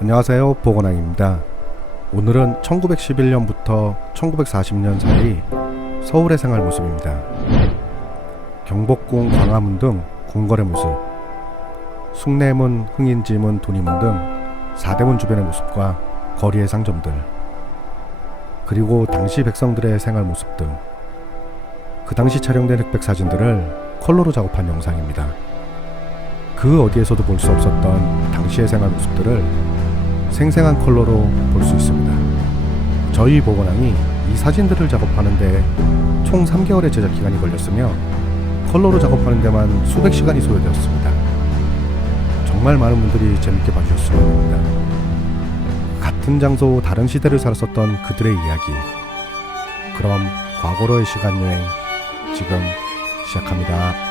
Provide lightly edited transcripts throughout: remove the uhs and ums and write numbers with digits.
안녕하세요, 보건왕입니다. 오늘은 1911년부터 1940년 사이 서울의 생활 모습입니다. 경복궁, 광화문 등 궁궐의 모습, 숭례문, 흥인지문, 돈이문 등 4대문 주변의 모습과 거리의 상점들, 그리고 당시 백성들의 생활 모습 등 그 당시 촬영된 흑백 사진들을 컬러로 작업한 영상입니다. 그 어디에서도 볼 수 없었던 당시의 생활 모습들을 생생한 컬러로 볼 수 있습니다. 저희 보건왕이 이 사진들을 작업하는데 총 3개월의 제작 기간이 걸렸으며 컬러로 작업하는 데만 수백 시간이 소요되었습니다. 정말 많은 분들이 재밌게 봐주셨으면 합니다. 같은 장소 다른 시대를 살았었던 그들의 이야기, 그럼 과거로의 시간여행 지금 시작합니다.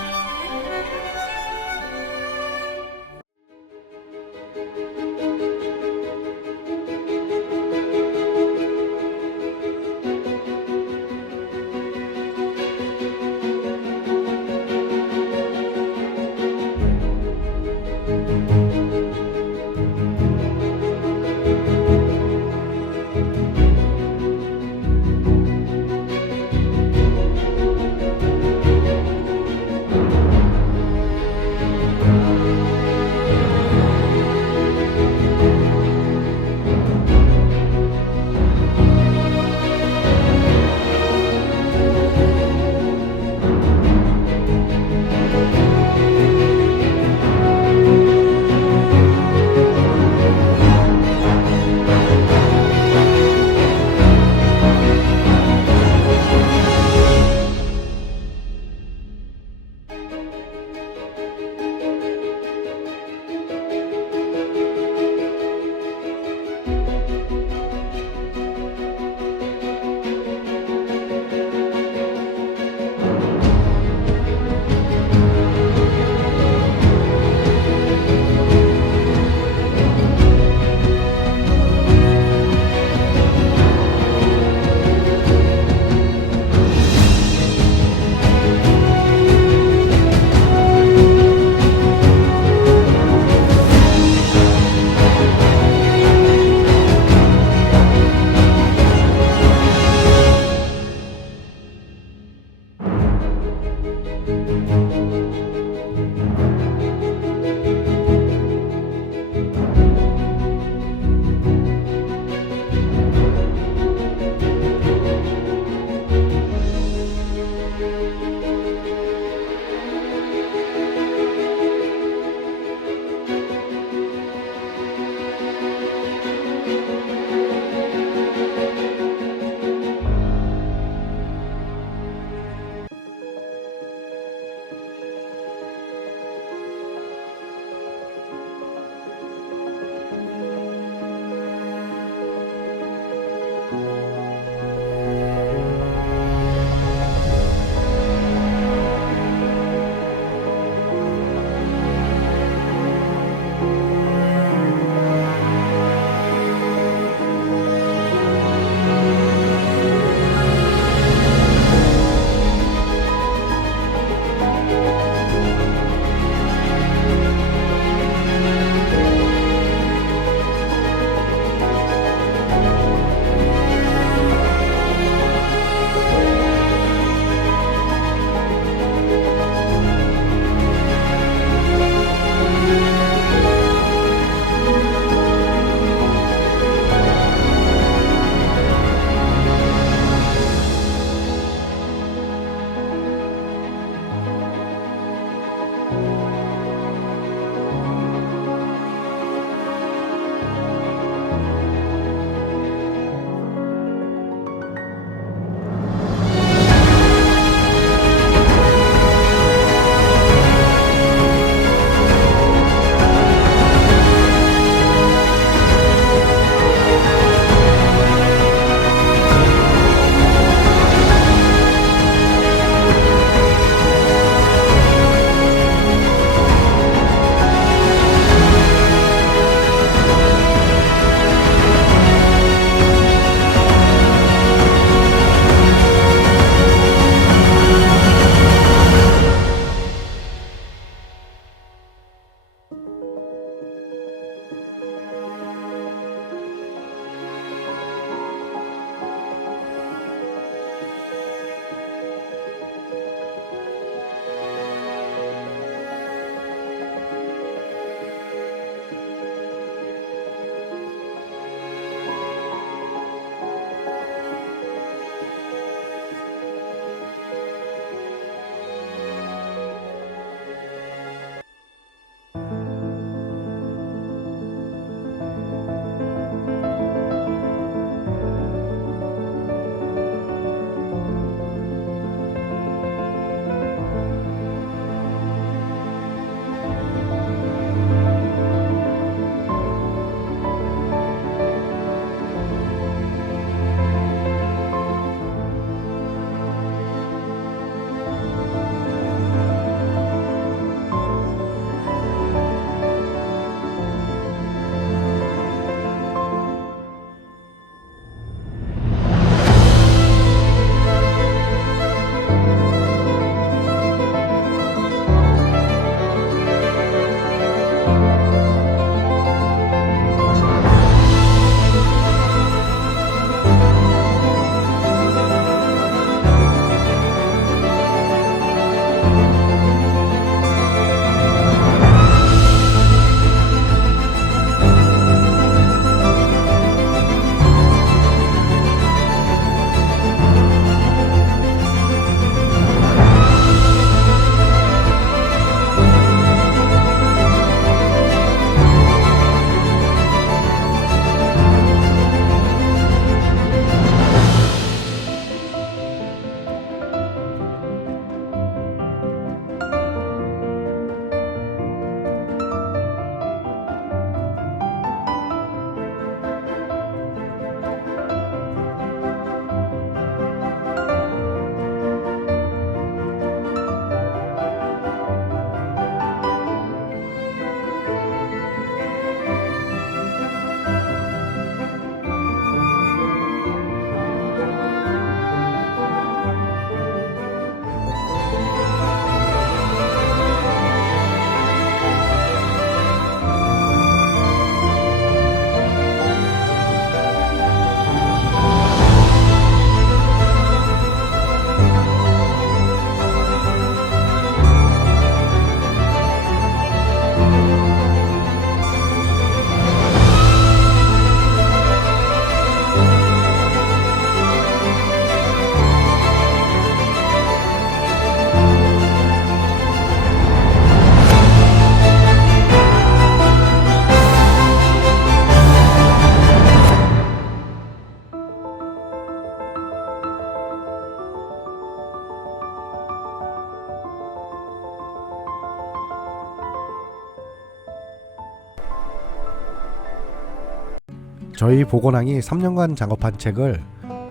저희 보건왕이 3년간 작업한 책을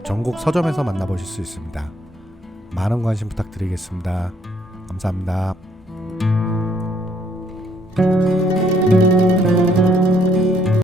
전국 서점에서 만나보실 수 있습니다. 많은 관심 부탁드리겠습니다. 감사합니다.